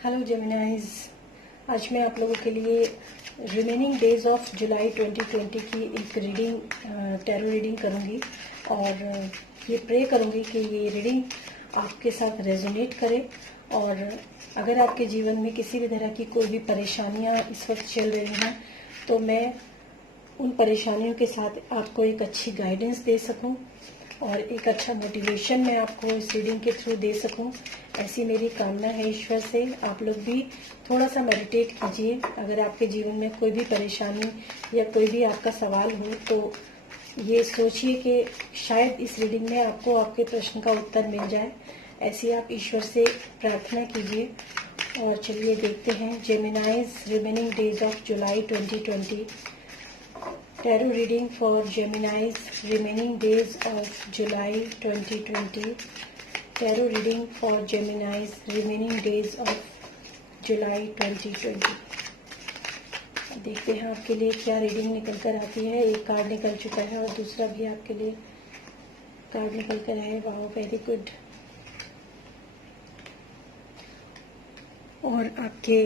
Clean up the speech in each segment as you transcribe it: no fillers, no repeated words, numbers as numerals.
Hello जेमिनाइज, आज मैं आप लोगों के लिए रिमेनिंग डेज ऑफ जुलाई 2020 की एक टैरो रीडिंग करूंगी और ये प्रे करूंगी कि ये रीडिंग आपके साथ रेजोनेट करे। और अगर आपके जीवन में किसी भी तरह की कोई भी परेशानियां इस वक्त चल रही हैं तो मैं उन परेशानियों के साथ आपको एक अच्छी गाइडेंस दे सकूं और एक अच्छा मोटिवेशन मैं आपको इस रीडिंग के थ्रू दे सकूं, ऐसी मेरी कामना है ईश्वर से। आप लोग भी थोड़ा सा मेडिटेट कीजिए। अगर आपके जीवन में कोई भी परेशानी या कोई भी आपका सवाल हो तो ये सोचिए कि शायद इस रीडिंग में आपको आपके प्रश्न का उत्तर मिल जाए, ऐसी आप ईश्वर से प्रार्थना कीजिए। और चलिए देखते हैं जेमिनाइज remaining days of July 2020 Tarot reading for Gemini's remaining days of July 2020. Tarot reading for Gemini's remaining days of July 2020. देखते हैं आपके लिए क्या रीडिंग निकल कर आती है। एक कार्ड निकल चुका है और दूसरा भी आपके लिए कार्ड निकल कर है। वाह, वेरी गुड। और आपके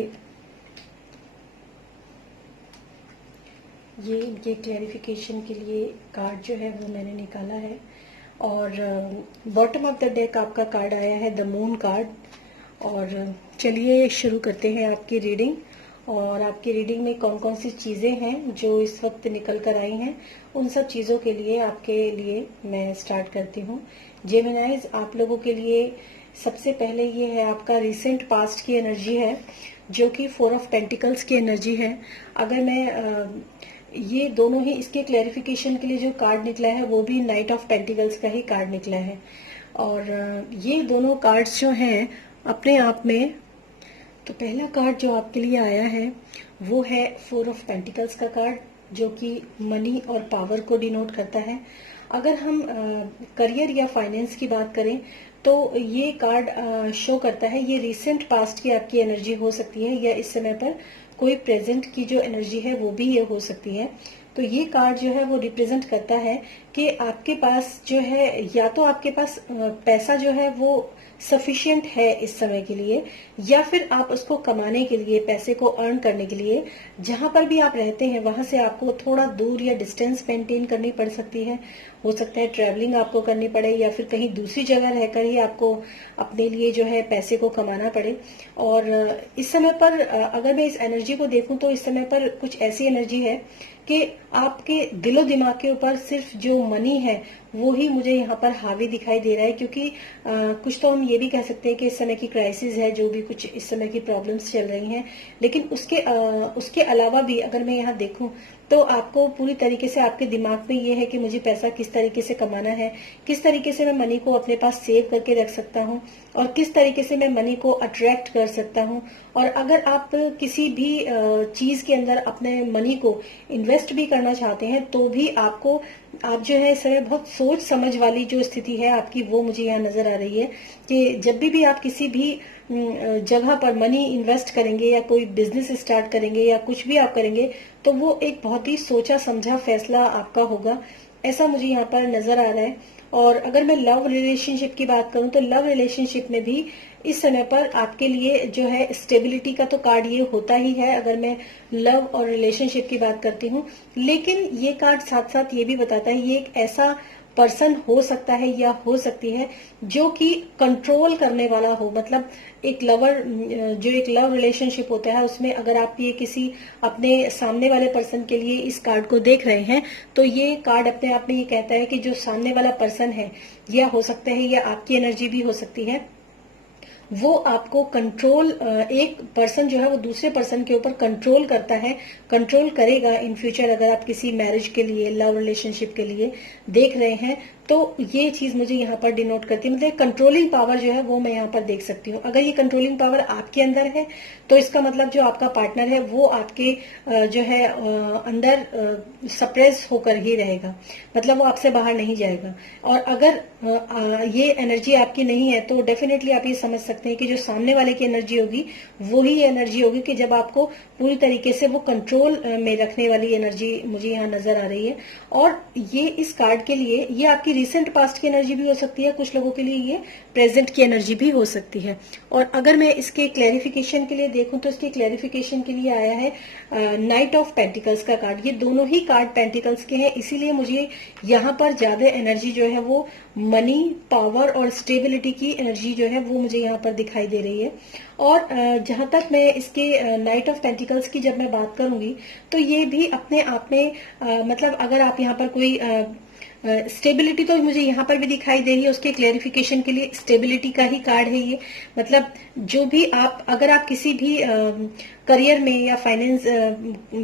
ये इनके क्लैरिफिकेशन के लिए कार्ड जो है वो मैंने निकाला है और बॉटम ऑफ द डेक आपका कार्ड आया है द मून कार्ड। और चलिए शुरू करते हैं आपकी रीडिंग। और आपकी रीडिंग में कौन कौन सी चीज़ें हैं जो इस वक्त निकल कर आई हैं, उन सब चीज़ों के लिए आपके लिए मैं स्टार्ट करती हूँ। जेमिनाइज, आप लोगों के लिए सबसे पहले ये है आपका रिसेंट पास्ट की एनर्जी है जो कि 4 ऑफ पेंटिकल्स की एनर्जी है। अगर मैं ये दोनों ही इसके क्लैरिफिकेशन के लिए जो कार्ड निकला है वो भी नाइट ऑफ पेंटिकल्स का ही कार्ड निकला है। और ये दोनों कार्ड्स जो हैं अपने आप में, तो पहला कार्ड जो आपके लिए आया है वो है 4 ऑफ पेंटिकल्स का कार्ड जो कि मनी और पावर को डिनोट करता है। अगर हम करियर या फाइनेंस की बात करें तो ये कार्ड शो करता है ये रिसेंट पास्ट की आपकी एनर्जी हो सकती है या इस समय पर कोई प्रेजेंट की जो एनर्जी है वो भी ये हो सकती है। तो ये कार्ड जो है वो रिप्रेजेंट करता है कि आपके पास जो है या तो आपके पास पैसा जो है वो सफिशिएंट है इस समय के लिए, या फिर आप उसको कमाने के लिए, पैसे को अर्न करने के लिए जहां पर भी आप रहते हैं वहां से आपको थोड़ा दूर या डिस्टेंस मेंटेन करनी पड़ सकती है। हो सकता है ट्रैवलिंग आपको करनी पड़े या फिर कहीं दूसरी जगह रहकर ही आपको अपने लिए जो है पैसे को कमाना पड़े। और इस समय पर अगर मैं इस एनर्जी को देखूं तो इस समय पर कुछ ऐसी एनर्जी है कि आपके दिलो दिमाग के ऊपर सिर्फ जो मनी है वो ही मुझे यहाँ पर हावी दिखाई दे रहा है, क्योंकि कुछ तो हम ये भी कह सकते हैं कि इस समय की क्राइसिस है, जो भी कुछ इस समय की प्रॉब्लम्स चल रही हैं। लेकिन उसके अलावा भी अगर मैं यहाँ देखूं तो आपको पूरी तरीके से आपके दिमाग में ये है कि मुझे पैसा किस तरीके से कमाना है, किस तरीके से मैं मनी को अपने पास सेव करके रख सकता हूँ और किस तरीके से मैं मनी को अट्रैक्ट कर सकता हूँ। और अगर आप किसी भी चीज के अंदर अपने मनी को इन्वेस्ट भी करना चाहते हैं तो भी आप जो है इस समय बहुत सोच समझ वाली जो स्थिति है आपकी वो मुझे यहाँ नजर आ रही है कि जब भी आप किसी भी जगह पर मनी इन्वेस्ट करेंगे या कोई बिजनेस स्टार्ट करेंगे या कुछ भी आप करेंगे तो वो एक बहुत ही सोचा समझा फैसला आपका होगा, ऐसा मुझे यहाँ पर नजर आ रहा है। और अगर मैं लव रिलेशनशिप की बात करूं तो लव रिलेशनशिप में भी इस समय पर आपके लिए जो है स्टेबिलिटी का तो कार्ड ये होता ही है अगर मैं लव और रिलेशनशिप की बात करती हूँ। लेकिन ये कार्ड साथ साथ ये भी बताता है ये एक ऐसा पर्सन हो सकता है या हो सकती है जो कि कंट्रोल करने वाला हो। मतलब एक लव रिलेशनशिप होता है उसमें अगर आप ये किसी अपने सामने वाले पर्सन के लिए इस कार्ड को देख रहे हैं तो ये कार्ड अपने आप में ये कहता है कि जो सामने वाला पर्सन है या हो सकता है या आपकी एनर्जी भी हो सकती है, वो आपको कंट्रोल, एक पर्सन जो है वो दूसरे पर्सन के ऊपर कंट्रोल करता है, कंट्रोल करेगा इन फ्यूचर। अगर आप किसी मैरिज के लिए, लव रिलेशनशिप के लिए देख रहे हैं तो ये चीज मुझे यहाँ पर डिनोट करती है। मतलब कंट्रोलिंग पावर जो है वो मैं यहाँ पर देख सकती हूँ। अगर ये कंट्रोलिंग पावर आपके अंदर है तो इसका मतलब जो आपका पार्टनर है वो आपके जो है अंदर सप्रेस होकर ही रहेगा, मतलब वो आपसे बाहर नहीं जाएगा। और अगर ये एनर्जी आपकी नहीं है तो डेफिनेटली आप ये समझ सकते हैं कि जो सामने वाले की एनर्जी होगी वो ही एनर्जी होगी कि जब आपको पूरी तरीके से वो कंट्रोल में रखने वाली एनर्जी मुझे यहाँ नजर आ रही है। और ये इस कार्ड के लिए ये आपकी आपकी रिसेंट पास्ट की एनर्जी भी हो सकती है, कुछ लोगों के लिए ये प्रेजेंट की एनर्जी भी हो सकती है। और अगर मैं इसके क्लैरिफिकेशन के लिए देखूं तो इसके क्लैरिफिकेशन के लिए आया है नाइट ऑफ पेंटिकल्स का कार्ड। ये दोनों ही कार्ड पेंटिकल्स के हैं, इसीलिए मुझे यहाँ पर ज्यादा एनर्जी जो है वो मनी, पावर और स्टेबिलिटी की एनर्जी जो है वो मुझे यहाँ पर दिखाई दे रही है। और जहां तक मैं इसके नाइट ऑफ पेंटिकल्स की जब मैं बात करूंगी तो ये भी अपने आप में मतलब अगर आप यहाँ पर कोई स्टेबिलिटी तो मुझे यहाँ पर भी दिखाई दे रही है, उसके क्लेरिफिकेशन के लिए स्टेबिलिटी का ही कार्ड है ये। मतलब जो भी आप, अगर आप किसी भी करियर में या फाइनेंस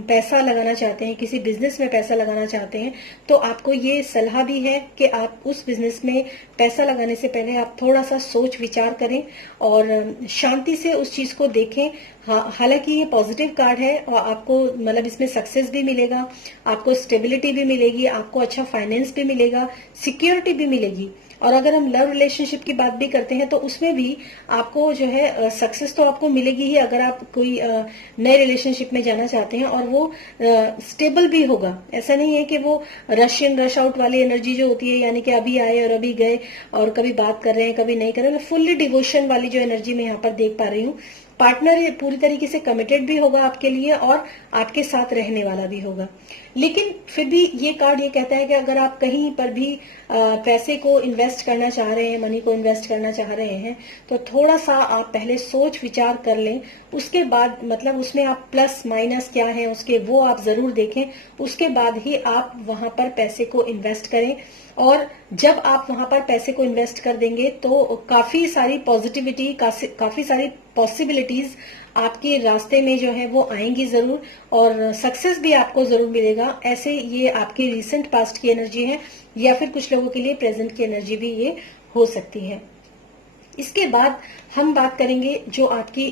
पैसा लगाना चाहते हैं, किसी बिजनेस में पैसा लगाना चाहते हैं, तो आपको ये सलाह भी है कि आप उस बिजनेस में पैसा लगाने से पहले आप थोड़ा सा सोच विचार करें और शांति से उस चीज को देखें। हालांकि ये पॉजिटिव कार्ड है और आपको मतलब इसमें सक्सेस भी मिलेगा, आपको स्टेबिलिटी भी मिलेगी, आपको अच्छा फाइनेंस भी मिलेगा, सिक्योरिटी भी मिलेगी। और अगर हम लव रिलेशनशिप की बात भी करते हैं तो उसमें भी आपको जो है सक्सेस तो आपको मिलेगी ही अगर आप कोई नए रिलेशनशिप में जाना चाहते हैं, और वो स्टेबल भी होगा। ऐसा नहीं है कि वो रश इन रश आउट वाली एनर्जी जो होती है, यानी कि अभी आए और अभी गए और कभी बात कर रहे हैं कभी नहीं कर रहे हैं। फुल्ली डिवोशन वाली जो एनर्जी मैं यहाँ पर देख पा रही हूँ। पार्टनर पूरी तरीके से कमिटेड भी होगा आपके लिए और आपके साथ रहने वाला भी होगा। लेकिन फिर भी ये कार्ड ये कहता है कि अगर आप कहीं पर भी पैसे को इन्वेस्ट करना चाह रहे हैं, मनी को इन्वेस्ट करना चाह रहे हैं, तो थोड़ा सा आप पहले सोच विचार कर लें। उसके बाद मतलब उसमें आप प्लस माइनस क्या है उसके वो आप जरूर देखें, उसके बाद ही आप वहां पर पैसे को इन्वेस्ट करें। और जब आप वहां पर पैसे को इन्वेस्ट कर देंगे तो काफी सारी पॉजिटिविटी, काफी सारी पॉसिबिलिटीज आपके रास्ते में जो है वो आएंगी जरूर, और सक्सेस भी आपको जरूर मिलेगा। ऐसे ये आपकी रिसेंट पास्ट की एनर्जी है, या फिर कुछ लोगों के लिए प्रेजेंट की एनर्जी भी ये हो सकती है। इसके बाद हम बात करेंगे जो आपकी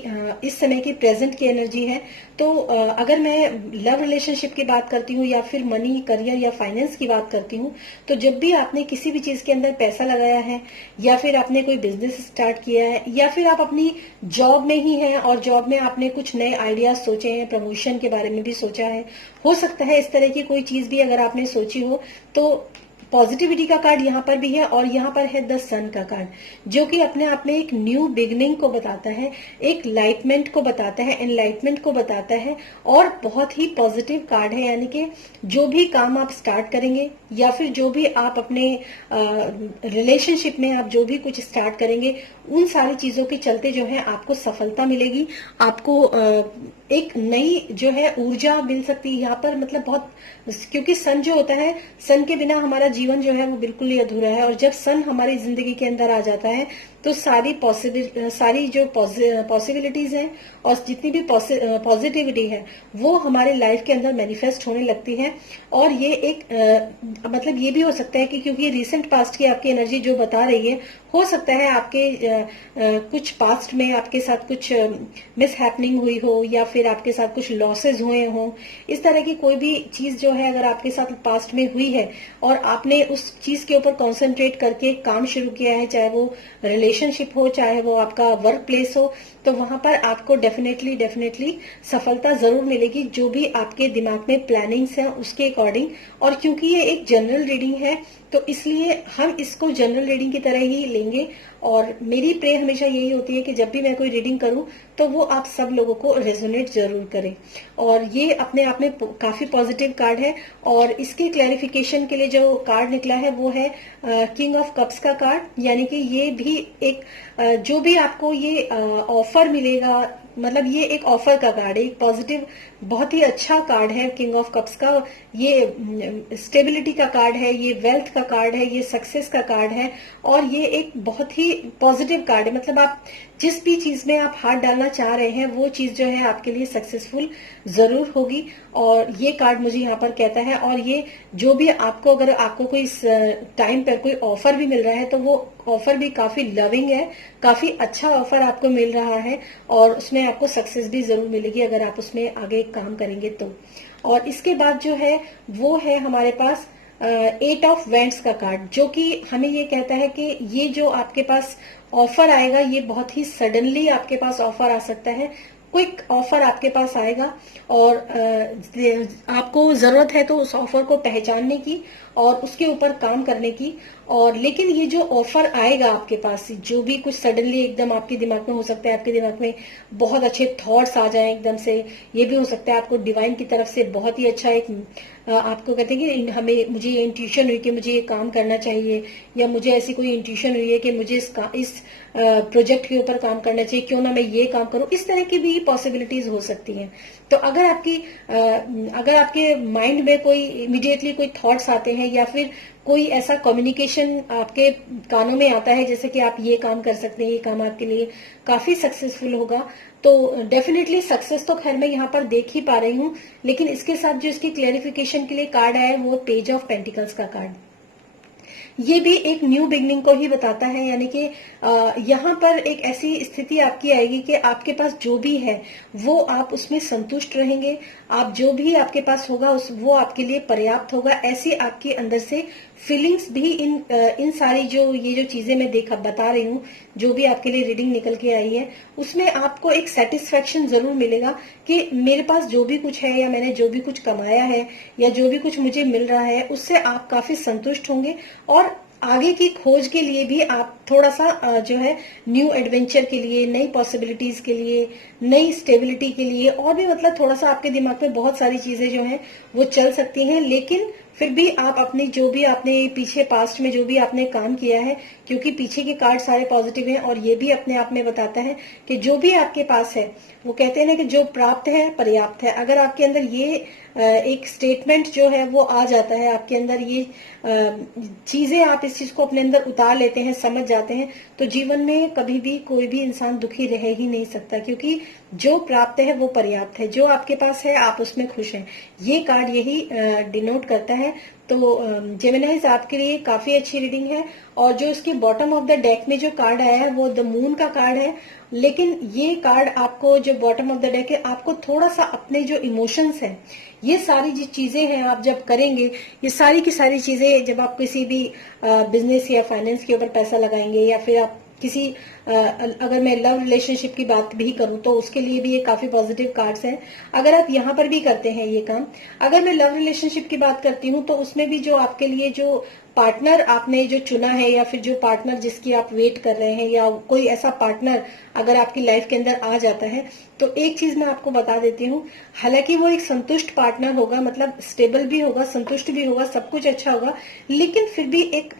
इस समय की प्रेजेंट की एनर्जी है। तो अगर मैं लव रिलेशनशिप की बात करती हूँ या फिर मनी, करियर या फाइनेंस की बात करती हूँ, तो जब भी आपने किसी भी चीज के अंदर पैसा लगाया है, या फिर आपने कोई बिजनेस स्टार्ट किया है, या फिर आप अपनी जॉब में ही हैं और जॉब में आपने कुछ नए आइडियाज सोचे हैं, प्रमोशन के बारे में भी सोचा है, हो सकता है इस तरह की कोई चीज भी अगर आपने सोची हो, तो पॉजिटिविटी का कार्ड यहाँ पर भी है। और यहाँ पर है द सन का कार्ड, जो कि अपने आप में एक न्यू बिगनिंग को बताता है, एक लाइटमेंट को बताता है, एनलाइटमेंट को बताता है, और बहुत ही पॉजिटिव कार्ड है। यानी कि जो भी काम आप स्टार्ट करेंगे या फिर जो भी आप अपने रिलेशनशिप में आप जो भी कुछ स्टार्ट करेंगे, उन सारी चीजों के चलते जो है आपको सफलता मिलेगी, आपको एक नई जो है ऊर्जा मिल सकती है यहाँ पर। मतलब बहुत, क्योंकि सन जो होता है, सन के बिना हमारा जीवन जो है वो बिल्कुल ही अधूरा है, और जब सन हमारी जिंदगी के अंदर आ जाता है तो सारी जो पॉसिबिलिटीज हैं और जितनी भी पॉजिटिविटी है वो हमारे लाइफ के अंदर मैनिफेस्ट होने लगती है। और ये एक मतलब ये भी हो सकता है कि क्योंकि ये रिसेंट पास्ट की आपकी एनर्जी जो बता रही है, हो सकता है आपके कुछ पास्ट में आपके साथ कुछ मिस हैपनिंग हुई हो, या फिर आपके साथ कुछ लॉसेज हुए हों। इस तरह की कोई भी चीज जो है अगर आपके साथ पास्ट में हुई है और आपने उस चीज के ऊपर कॉन्सेंट्रेट करके काम शुरू किया है, चाहे वो रिलेशनशिप हो, चाहे वो आपका वर्क प्लेस हो, तो वहां पर आपको डेफिनेटली सफलता जरूर मिलेगी, जो भी आपके दिमाग में प्लानिंग्स हैं उसके अकॉर्डिंग। और क्योंकि ये एक जनरल रीडिंग है तो इसलिए हम इसको जनरल रीडिंग की तरह ही लेंगे। और मेरी प्रे हमेशा यही होती है कि जब भी मैं कोई रीडिंग करूं तो वो आप सब लोगों को रेजोनेट जरूर करें। और ये अपने आप में काफी पॉजिटिव कार्ड है। और इसके क्लैरिफिकेशन के लिए जो कार्ड निकला है वो है किंग ऑफ कप्स का कार्ड। यानी कि ये भी एक जो भी आपको ये ऑफर मिलेगा, मतलब ये एक ऑफर का कार्ड है, एक पॉजिटिव बहुत ही अच्छा कार्ड है किंग ऑफ कप्स का। ये स्टेबिलिटी का कार्ड है, ये वेल्थ का कार्ड है, ये सक्सेस का कार्ड है, और ये एक बहुत ही पॉजिटिव कार्ड है। मतलब आप जिस भी चीज में आप हाथ डालना चाह रहे हैं वो चीज जो है आपके लिए सक्सेसफुल जरूर होगी। और ये कार्ड मुझे यहाँ पर कहता है। और ये जो भी आपको, अगर आपको कोई इस टाइम पर कोई ऑफर भी मिल रहा है तो वो ऑफर भी काफी लविंग है, काफी अच्छा ऑफर आपको मिल रहा है, और उसमें आपको सक्सेस भी जरूर मिलेगी अगर आप उसमें आगे काम करेंगे तो। और इसके बाद जो है वो है हमारे पास एट ऑफ वेंट्स का कार्ड, जो कि हमें ये कहता है कि ये जो आपके पास ऑफर आएगा ये बहुत ही सडनली आपके पास ऑफर आ सकता है, क्विक ऑफर आपके पास आएगा, और आपको जरूरत है तो उस ऑफर को पहचानने की और उसके ऊपर काम करने की। और लेकिन ये जो ऑफर आएगा आपके पास, जो भी कुछ सडनली एकदम आपके दिमाग में हो सकता है, आपके दिमाग में बहुत अच्छे थॉट्स आ जाएं एकदम से, ये भी हो सकता है आपको डिवाइन की तरफ से बहुत ही अच्छा एक आपको कहते हैं कि हमें मुझे ये इंट्यूशन हुई कि मुझे ये काम करना चाहिए, या मुझे ऐसी कोई इंट्यूशन हुई है कि मुझे इस प्रोजेक्ट के ऊपर काम करना चाहिए, क्यों ना मैं ये काम करूं, इस तरह की भी पॉसिबिलिटीज हो सकती हैं। तो अगर आपके माइंड में कोई इमीडिएटली कोई थॉट्स आते हैं, या फिर कोई ऐसा कम्युनिकेशन आपके कानों में आता है जैसे कि आप ये काम कर सकते हैं, ये काम आपके लिए काफी सक्सेसफुल होगा, तो डेफिनेटली सक्सेस तो खैर मैं यहाँ पर देख ही पा रही हूँ, लेकिन इसके साथ जो इसकी क्लेरिफिकेशन के लिए कार्ड आया है वो पेज ऑफ पेंटिकल्स का कार्ड। ये भी एक न्यू बिगनिंग को ही बताता है, यानी कि यहाँ पर एक ऐसी स्थिति आपकी आएगी कि आपके पास जो भी है वो आप उसमें संतुष्ट रहेंगे, आप जो भी आपके पास होगा वो आपके लिए पर्याप्त होगा। ऐसी आपके अंदर से फीलिंग्स भी इन सारी ये जो चीजें मैं बता रही हूँ, जो भी आपके लिए रीडिंग निकल के आई है, उसमें आपको एक सेटिस्फेक्शन जरूर मिलेगा कि मेरे पास जो भी कुछ है, या मैंने जो भी कुछ कमाया है, या जो भी कुछ मुझे मिल रहा है, उससे आप काफी संतुष्ट होंगे। और आगे की खोज के लिए भी आप थोड़ा सा जो है न्यू एडवेंचर के लिए, नई पॉसिबिलिटीज के लिए, नई स्टेबिलिटी के लिए, और भी मतलब थोड़ा सा आपके दिमाग में बहुत सारी चीजें जो हैं वो चल सकती हैं। लेकिन फिर भी आप अपनी जो भी आपने पीछे पास्ट में जो भी आपने काम किया है, क्योंकि पीछे के कार्ड सारे पॉजिटिव हैं, और ये भी अपने आप में बताता है कि जो भी आपके पास है, वो कहते हैं ना कि जो प्राप्त है पर्याप्त है। अगर आपके अंदर ये एक स्टेटमेंट जो है वो आ जाता है, आपके अंदर ये चीजें, आप इस चीज को अपने अंदर उतार लेते हैं, समझ जाते हैं, तो जीवन में कभी भी कोई भी इंसान दुखी रह ही नहीं सकता, क्योंकि जो प्राप्त है वो पर्याप्त है, जो आपके पास है आप उसमें खुश हैं। ये कार्ड यही डिनोट करता है। तो जेमिनाइज आपके लिए काफी अच्छी रीडिंग है। और जो इसके बॉटम ऑफ द डेक में जो कार्ड आया है वो द मून का कार्ड है, लेकिन ये कार्ड आपको, जो बॉटम ऑफ द डेक है, आपको थोड़ा सा अपने जो इमोशंस हैं, ये सारी जो चीजें हैं आप जब करेंगे, ये सारी की सारी चीजें जब आप किसी भी बिजनेस या फाइनेंस के ऊपर पैसा लगाएंगे, या फिर आप किसी अगर मैं लव रिलेशनशिप की बात भी करूं तो उसके लिए भी ये काफी पॉजिटिव कार्ड्स हैं। अगर आप यहाँ पर भी करते हैं ये काम, अगर मैं लव रिलेशनशिप की बात करती हूँ तो उसमें भी जो आपके लिए जो पार्टनर आपने जो चुना है, या फिर जो पार्टनर जिसकी आप वेट कर रहे हैं, या कोई ऐसा पार्टनर अगर आपकी लाइफ के अंदर आ जाता है, तो एक चीज मैं आपको बता देती हूँ, हालांकि वो एक संतुष्ट पार्टनर होगा, मतलब स्टेबल भी होगा, संतुष्ट भी होगा, सब कुछ अच्छा होगा, लेकिन फिर भी एक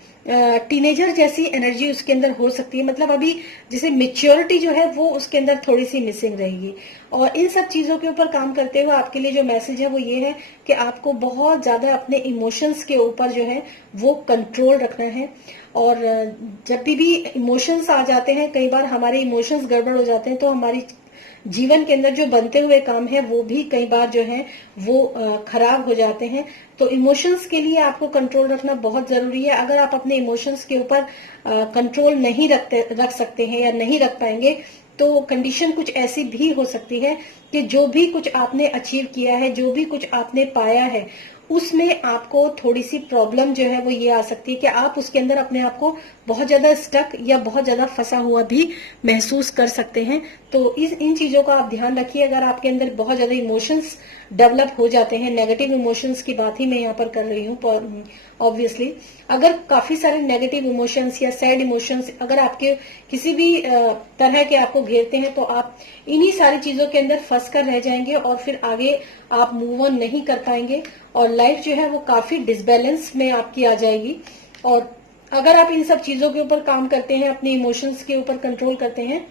टीनेजर जैसी एनर्जी उसके अंदर हो सकती है, मतलब अभी जैसे मेच्योरिटी जो है वो उसके अंदर थोड़ी सी मिसिंग रहेगी। और इन सब चीजों के ऊपर काम करते हुए आपके लिए जो मैसेज है वो ये है कि आपको बहुत ज्यादा अपने इमोशंस के ऊपर जो है वो कंट्रोल रखना है। और जब भी इमोशंस आ जाते हैं, कई बार हमारे इमोशंस गड़बड़ हो जाते हैं, तो हमारी जीवन के अंदर जो बनते हुए काम है वो भी कई बार जो है वो खराब हो जाते हैं। तो इमोशंस के लिए आपको कंट्रोल रखना बहुत जरूरी है। अगर आप अपने इमोशंस के ऊपर कंट्रोल नहीं रख सकते हैं या नहीं रख पाएंगे, तो कंडीशन कुछ ऐसी भी हो सकती है कि जो भी कुछ आपने अचीव किया है, जो भी कुछ आपने पाया है, उसमें आपको थोड़ी सी प्रॉब्लम जो है वो ये आ सकती है कि आप उसके अंदर अपने आप को बहुत ज्यादा स्टक या बहुत ज्यादा फंसा हुआ भी महसूस कर सकते हैं। तो इन चीजों का आप ध्यान रखिए। अगर आपके अंदर बहुत ज्यादा इमोशंस डेवलप हो जाते हैं, नेगेटिव इमोशंस की बात ही मैं यहाँ पर कर रही हूँ ऑब्वियसली, अगर काफी सारे नेगेटिव इमोशंस या सैड इमोशंस अगर आपके किसी भी तरह के आपको घेरते हैं, तो आप इन्हीं सारी चीजों के अंदर फंस कर रह जाएंगे, और फिर आगे आप मूव ऑन नहीं कर पाएंगे, और लाइफ जो है वो काफी डिसबैलेंस में आपकी आ जाएगी। और अगर आप इन सब चीजों के ऊपर काम करते हैं, अपने इमोशंस के ऊपर कंट्रोल करते हैं,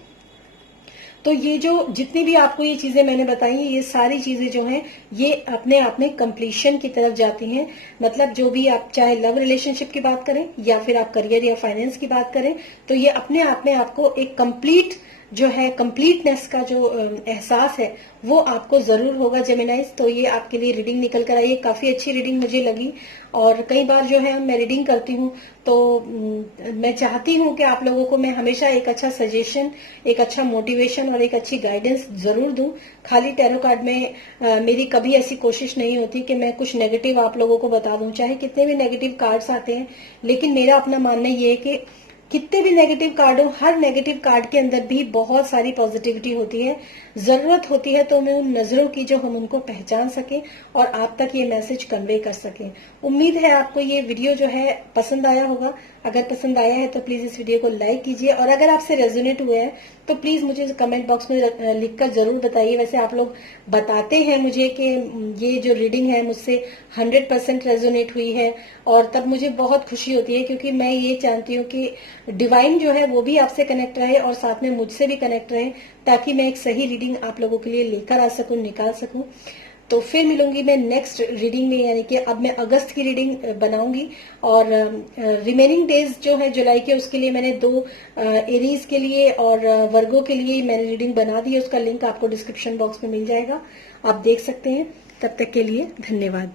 तो ये जो जितनी भी आपको ये चीजें मैंने बताई, ये सारी चीजें जो हैं ये अपने आप में कंप्लीशन की तरफ जाती हैं। मतलब जो भी आप चाहे लव रिलेशनशिप की बात करें, या फिर आप करियर या फाइनेंस की बात करें, तो ये अपने आप में आपको एक कंप्लीट जो है, कंप्लीटनेस का जो एहसास है वो आपको जरूर होगा जेमिनाइज। तो ये आपके लिए रीडिंग निकल कर आई है, काफी अच्छी रीडिंग मुझे लगी। और कई बार जो है मैं रीडिंग करती हूँ तो मैं चाहती हूँ कि आप लोगों को मैं हमेशा एक अच्छा सजेशन, एक अच्छा मोटिवेशन और एक अच्छी गाइडेंस जरूर दूं। खाली टैरो कार्ड में मेरी कभी ऐसी कोशिश नहीं होती कि मैं कुछ नेगेटिव आप लोगों को बता दूं, चाहे कितने भी नेगेटिव कार्ड्स आते हैं। लेकिन मेरा अपना मानना ये है कि कितने भी नेगेटिव कार्ड हो, हर नेगेटिव कार्ड के अंदर भी बहुत सारी पॉजिटिविटी होती है। जरूरत होती है तो मैं उन नजरों की जो हम उनको पहचान सके और आप तक ये मैसेज कन्वे कर सकें। उम्मीद है आपको ये वीडियो जो है पसंद आया होगा। अगर पसंद आया है तो प्लीज इस वीडियो को लाइक कीजिए, और अगर आपसे रेजोनेट हुआ है तो प्लीज मुझे कमेंट बॉक्स में लिखकर जरूर बताइए। वैसे आप लोग बताते हैं मुझे कि ये जो रीडिंग है मुझसे 100% रेजोनेट हुई है, और तब मुझे बहुत खुशी होती है, क्योंकि मैं ये चाहती हूँ कि डिवाइन जो है वो भी आपसे कनेक्ट रहे और साथ में मुझसे भी कनेक्ट रहे, ताकि मैं एक सही रीडिंग आप लोगों के लिए लेकर आ सकूं, निकाल सकूं। तो फिर मिलूंगी मैं नेक्स्ट रीडिंग में, यानी कि अब मैं अगस्त की रीडिंग बनाऊंगी, और रिमेनिंग डेज जो है जुलाई के, उसके लिए मैंने 2 एरीज के लिए और वर्गो के लिए मैंने रीडिंग बना दी है। उसका लिंक आपको डिस्क्रिप्शन बॉक्स में मिल जाएगा, आप देख सकते हैं। तब तक के लिए धन्यवाद।